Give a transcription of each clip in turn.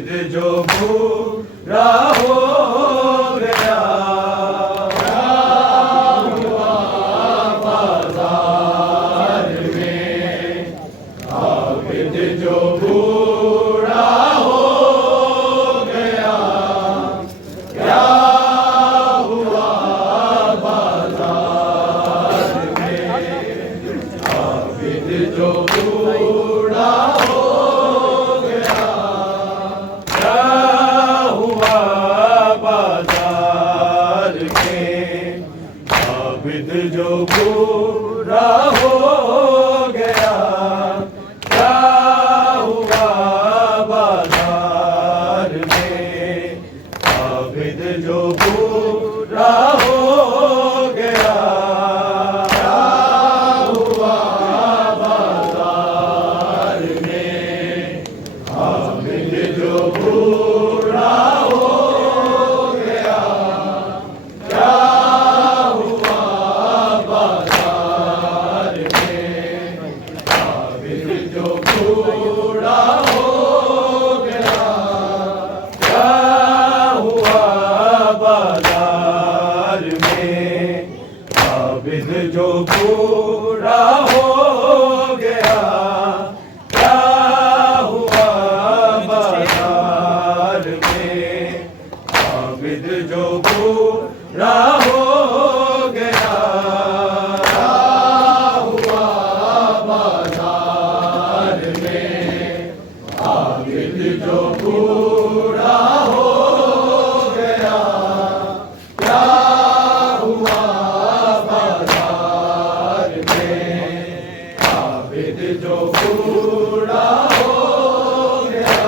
आबिद जो पूरा हो गया, हुआ बाजार में। आबिद जो पूरा हो गया, क्या हुआ बाजार में। आबिद जो पूरा हो गया, क्या हुआ बाजार में। आबिद जो पूरा हो गया, क्या हुआ बाजार में। आबिद जो पूरा हो गया, क्या हुआ बाजार में। आबिद जो पूरा हो गया, क्या हुआ बाजार में। आबिद जो पूरा हो गया, क्या हुआ बाजार में। आबिद जो पूरा हो गया, क्या हुआ बाजार में। आबिद जो पूरा हो गया, क्या हुआ बाजार में। आबिद जो पूरा हो गया, क्या हुआ बाजार में। आबिद जो पूरा हो गया,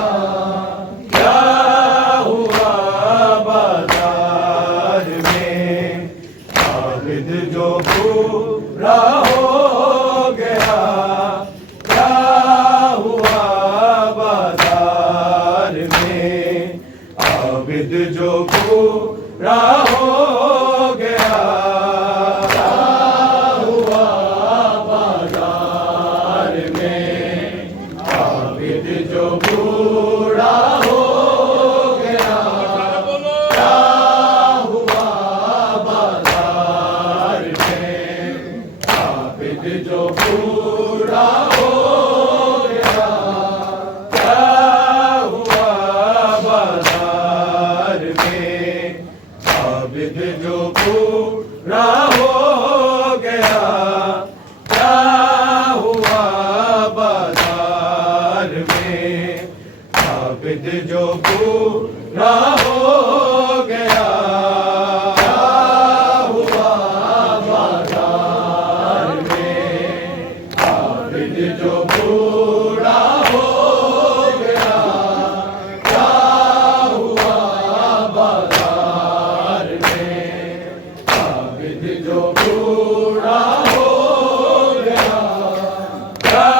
क्या हुआ बाजार में। आबिद जो पूरा हो गया, क्या हुआ बाजार में। आबिद जो पूरा हो गया, क्या हुआ बाजार में। आबिद जो पूरा हो गया, क्या हुआ बाजार में। आबिद जो पूरा हो गया, क्या हुआ बाजार में। आबिद जो पूरा हो गया, क्या हुआ बाजार में। आबिद जो पूरा हो गया, क्या हुआ बाजार में। आबिद जो पूरा हो गया, क्या हुआ बाजार में। आबिद जो पूरा हो गया, क्या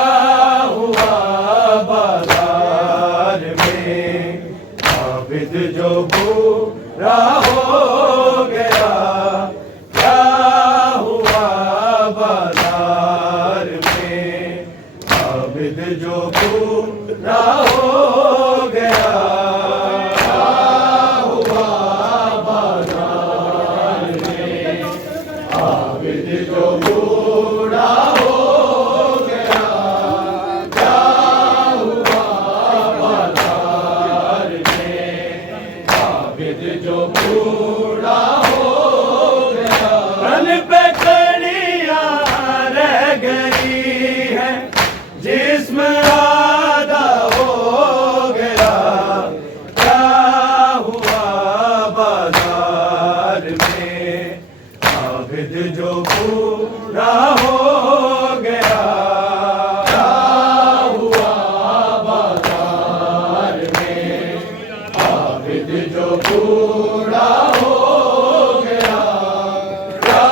हुआ बाजार में। आबिद जो पूरा हो गया, क्या हुआ बाजार में। आबिद जो पूरा हो गया, क्या हुआ बाजार में। आबिद जो पूरा हो गया, क्या हुआ बाजार में। आबिद जो पूरा हो गया, तन पे कड़ियां रह गई है, जिस्म आधा हो गया, क्या हुआ बाजार में। आबिद जो पूरा हो गया, क्या हुआ बाजार में। आबिद जो पूरा हो गया, क्या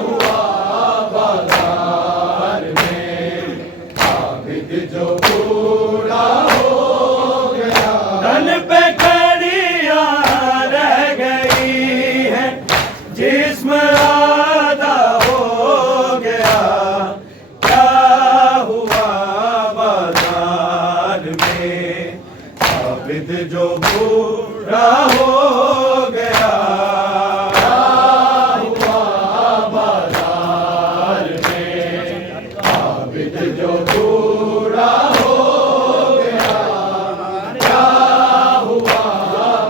हुआ बाजार में। आबिद जो पूरा हो गया, तन पे कड़ियां रह गई है, जिस्म आधा हो गया, क्या हुआ बाजार में। आबिद जो पूरा हो गया, क्या हुआ बाजार में, आबिद जो पूरा हो गया, क्या हुआ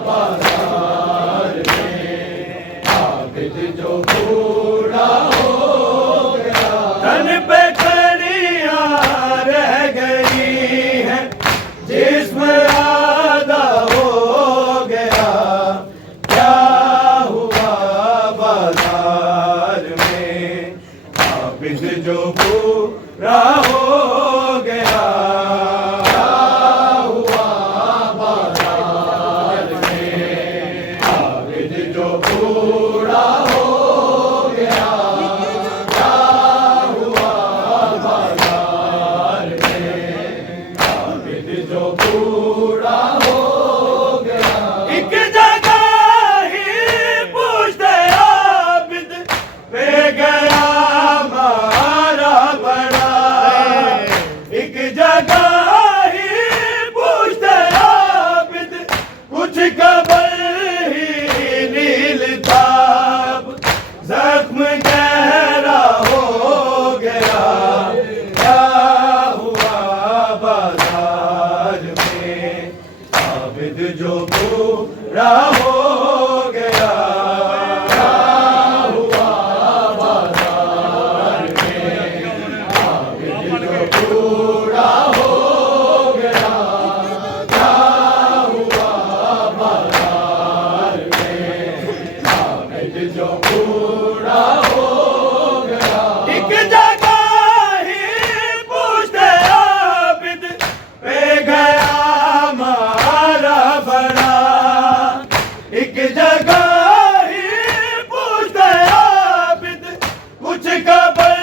बाजार में, आबिद जो पूरा हो गया। तन पे कड़ियाँ रह गई हैं, जिस्म आधा हो गया, क्या हुआ बाजार में, आबिद जो पूरा हो गया, क्या हुआ बाजार में, आबिद जो पूरा हो गया, क्या हुआ बाजार में, आबिद जो पूरा हो गया। एक जगह ही पूछते आबिद पे गया मारा बड़ा, एक जगह ही पूछते आबिद कुछ खबर ही नील ताब, जख्म गहरा हो गया, क्या हुआ बाजार में, आबिद जो पूरा हो गया, क्या हुआ बाजार में, आबिद जो पूरा हो गया, क्या हुआ बाजार में, आबिद जो पूरा हो गया। एक जगह ही पूछते आबिद पे गया मारा बड़ा, एक जगह ही पूछते आबिद कुछ खबर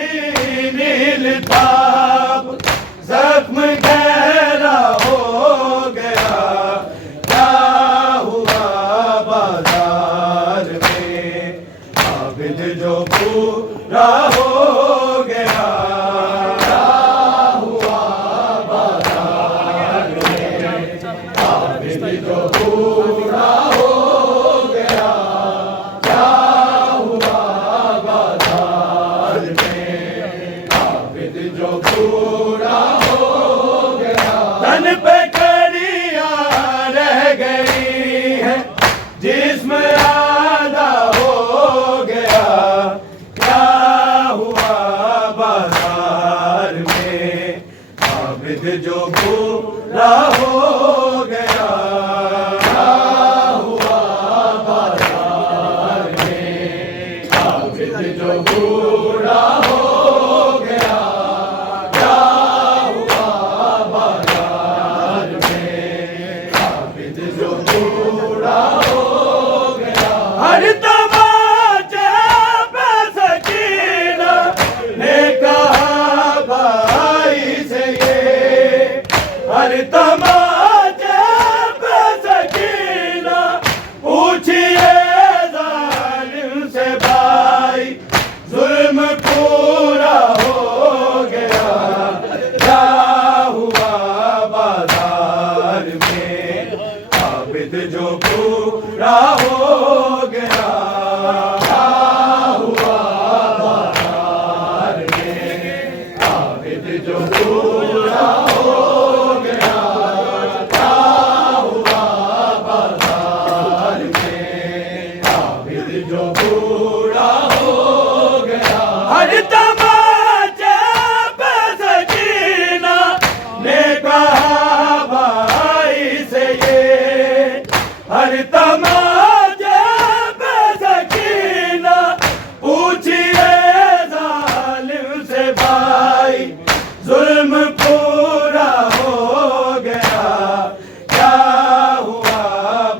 ही नील ताब, जख्म गहरा हो गया, क्या हुआ बाजार में, आबिद जो पूरा हो गया, क्या हुआ बाजार में, आबिद जो पूरा हो गया, क्या हुआ बाजार में, आबिद जो पूरा हो गया। तन पे कड़ियाँ रह गई हैं, जिस्म आधा हो गया, क्या हुआ बाजार में, आबिद जो पूरा हो गया, क्या हुआ बाजार में, आबिद जो पूरा हो गया, क्या हुआ बाजार में, आबिद जो पूरा हो गया। हर तमाचे पे सकीना ने कहा भाई से ये, हर तमाचे पे सकीना पूछिए जालिम से भाई, जुल्म पूरा हो गया, क्या हुआ बाजार में, आबिद जो पूरा हो गया, क्या हुआ बाजार में, आबिद जो पूरा हो गया, क्या हुआ बाजार में, आबिद जो पूरा हो गया। हर तमाचे पे सकीना ने कहा भाई से ये, हर तमाचे पे सकीना पूछिए जालिम से भाई, जुल्म पूरा हो गया, क्या हुआ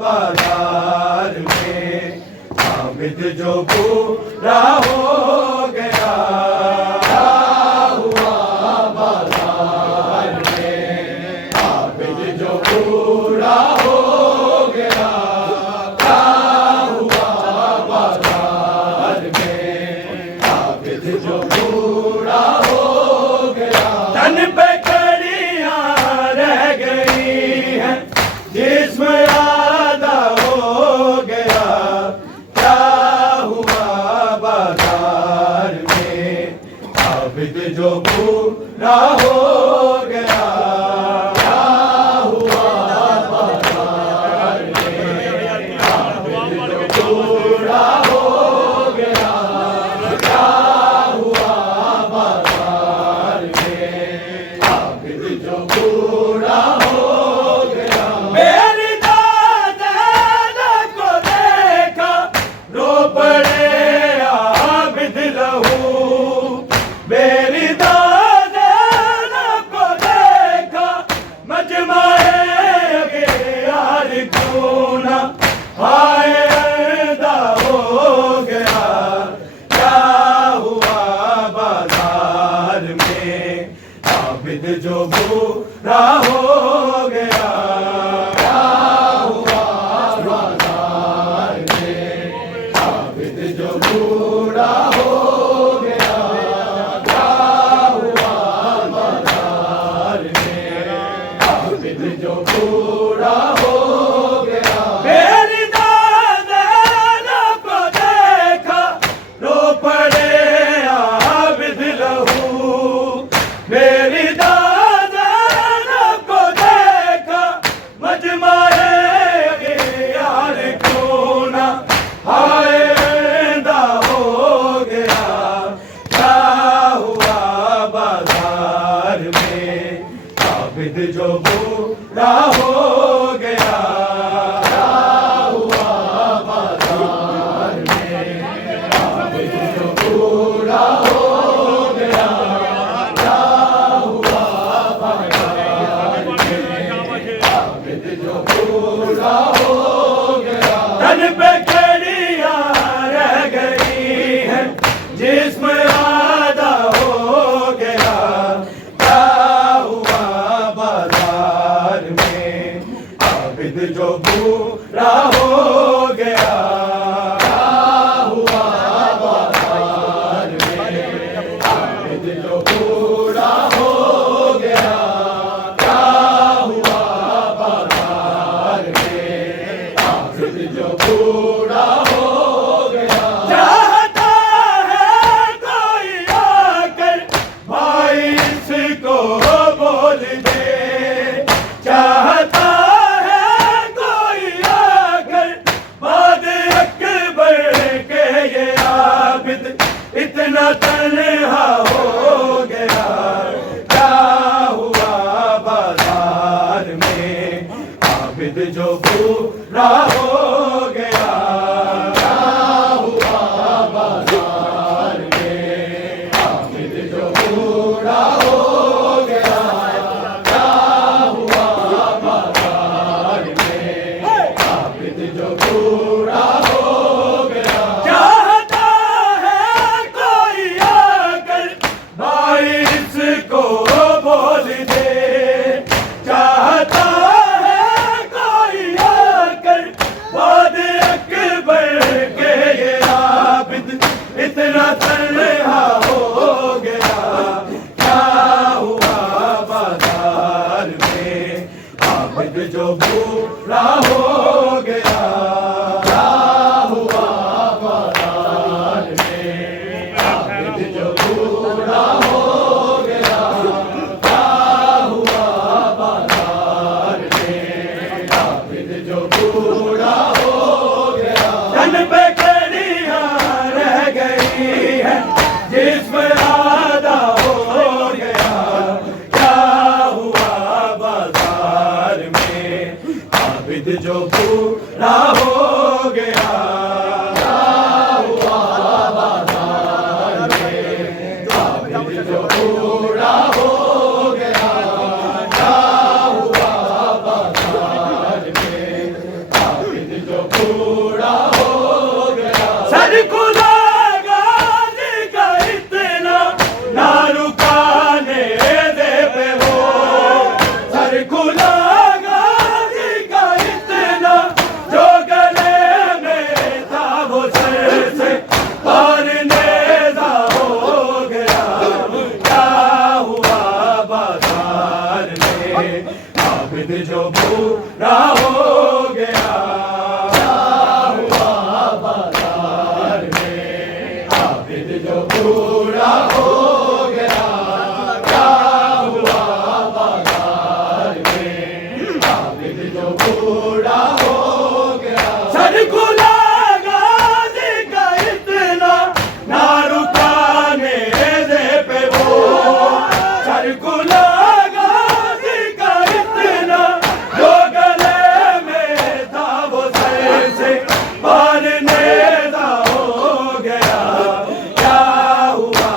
बाजार में, आबिद जो पूरा हो गया, क्या हुआ बाजार में, आबिद जो पूरा हो गया, क्या हुआ बाजार में, आबिद जो पूरा हो गया। तन पे कड़ियाँ रह गई हैं, पूरा हो गया। क्या हुआ बाजार में, आबिद जो पूरा हो गया। क्या हुआ बाजार में, आबिद जो पूरा हो गया। मेरी दादा को देखा रो पड़े आबिद लहू। मेरी दादा को देखा मजमाए यार क्यों ना, हाय रंदा हो गया। क्या हुआ बाजार में, आबिद जो पूरा हो गया। क्या हुआ बाजार में, आबिद जो पूरा हो गया। क्या हुआ बाजार में, आबिद जो पूरा हो गया। तन पे कड़ियां रह गई हैं, जिस्म आधा हो गया। क्या हुआ बाजार में, आबिद जो पूरा हो गया। क्या हुआ बाजार में, आबिद जो पूरा हो गया। क्या हुआ बाजार में, आबिद जो पूरा हो गया। चाहता है कोई आकर भाई इसको बोल दे। चाहता है कोई आकर बाद अकबर के ये आबिद इतना तन्हा हो गया। क्या हुआ बाजार में, आबिद जो पूरा हो गया। क्या हुआ बाजार में, आबिद जो पूरा हो गया। क्या हुआ बाजार में, आबिद जो पूरा हो गया। चाहता है कोई आकर भाई इसको बोल दे। चाहता है कोई आकर बाद अकबर के ये आबिद इतना तन्हा हो गया। क्या हुआ बाजार में, आबिद जो पूरा हो गया। क्या हुआ बाजार में, आबिद जो पूरा हो गया। क्या हुआ बाजार में, आबिद जो पूरा हो गया। तन पे कड़ियां रह गई हैं, जिस्म आधा हो गया। क्या हुआ बाजार में, आबिद जो पूरा हो गया। क्या हुआ बाजार में, आबिद जो पूरा हो गया। क्या हुआ बाजार में, आबिद जो पूरा हो गया। सर खुला गाजी का इतना ना रुकाने दे पे हो। सर खुला गाजी का इतना जो गले में था वो सर से पार नेज़ा हो गया। क्या हुआ बाजार में, आबिद जो पूरा हो गया। क्या हुआ बाजार में, आबिद जो पूरा हो गया। क्या हुआ बाजार में, आबिद जो पूरा हो गया। सर खुला गाजी का इतना ना रुकाने दे पे वो। सर खुला गाजी का इतना जो गले में था वो सर से पार नेज़ा हो गया। क्या हुआ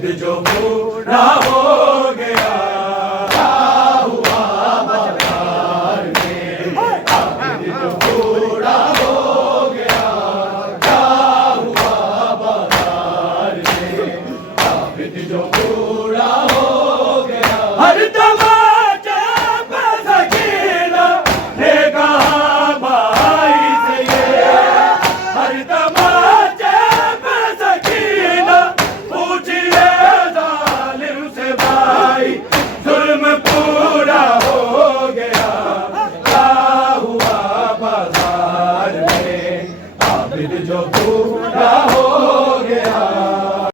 आबिद जो बूढ़ा हो गया, क्या हुआ बाजार में, आबिद जो बूढ़ा हो गया, क्या हुआ बाजार में, आबिद जो बूढ़ा हो गया। हर तमाचे पे सकीना ने कहा भाई से ये, हर तमाचे पे सकीना पूछिए जालिम से भाई, जुल्म पूरा हो गया, क्या हुआ बाजार में, आबिद जो बूढ़ा हो